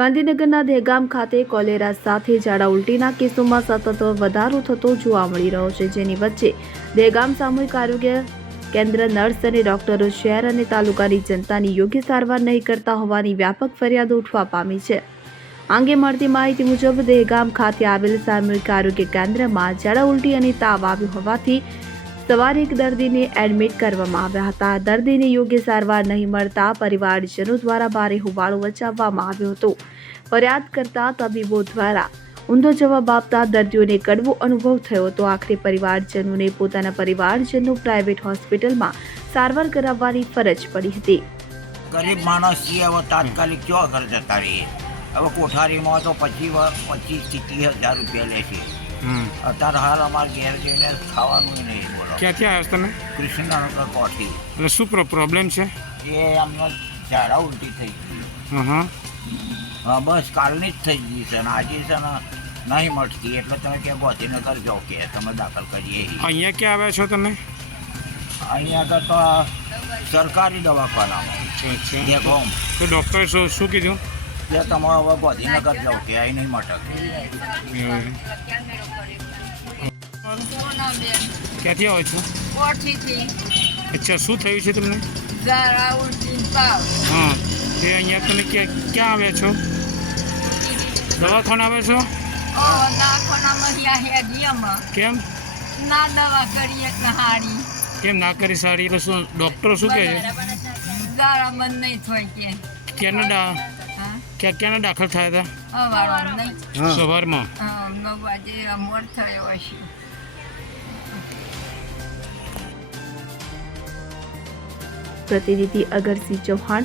ગાંધીનગરના દહેગામ ખાતે કોલેરા સાથે ઝાડા ઉલટીના કેસોમાં સતત વધારો થતો જોવા મળી રહ્યો છે, જેની વચ્ચે દહેગામ સામૂહિક આરોગ્ય કેન્દ્ર નર્સ અને ડોક્ટરો શહેર અને તાલુકાની જનતાની યોગ્ય સારવાર નહીં કરતા હોવાની વ્યાપક ફરિયાદો ઉઠવા પામી છે. આંગે મળતી માહિતી મુજબ દહેગામ ખાતે આવેલ સામૂહિક આરોગ્ય કેન્દ્રમાં ઝાડા ઉલટી અને તાવ આવ્યો હોવાથી સવારે એક દર્દીને એડમિટ કરવામાં આવ્યા હતા. દર્દીને યોગ્ય સારવાર નહીં મળતા પરિવારજનો દ્વારા ભારે હોબાળો મચાવવામાં આવ્યો હતો. ફરિયાદ કરતા તબીબો દ્વારા. ઊંધો જવાબ આપતા દર્દીઓને કડવો અનુભવ થયો તો આખરે પરિવારજનોને પોતાના પરિવારજનો પ્રાઇવેટ હોસ્પિટલમાં સારવાર કરાવવાની ફરજ પડી હતી. ગરીબ માણસ છીએ હવે તાત્કાલિક કયો ઘર જતા રહીએ? હવે કોઠારીમાં તો પચીસ પચીસથી ત્રીસ હજાર રૂપિયા લે છે. અત્યારે હાલ અમારે ઘેર જઈને ખાવાનું નહીં બોલો. ક્યાંથી આવ્યા તમે? કૃષ્ણનગર કોઠી. એટલે શું પ્રોબ્લેમ છે? એ અમને ઝાડા ઉલટી થઈ ગઈ. હં હં બસ કાલની જ થઈ ગઈ છે ને. આજે છે ને નહીં મળતી એટલે તમે ત્યાં ગોધીનગર જાઓ કે તમે દાખલ કરીએ. અહીંયા ક્યાં આવ્યા છો તમે? અહીંયા આગળ તો સરકારી દવાખાનામાં. અચ્છા તો ડૉક્ટરે શું શું કીધું? એટલે તમારો હવે ગોધીનગર જાઓ કે અહીં નહીં મટકે. ક્યાંથી આવો છો? અચ્છા શું થયું છે તમને? હા. તે અહીંયા તમે ક્યાં ક્યાં આવ્યા છો? દવાખાના આવ્યા છો? કેમ? ના દવા કરીએ હારી કેમ ના કરી સારી એટલે શું ડૉક્ટર શું કહે છે? ઝાડા બંધ નહીં થાય કે. હા? ક્યાં ક્યાંના દાખલ થયા હતા? સવારમાં અમોર થયો હશે. પ્રતિનિધિ Agarsinh Chauhan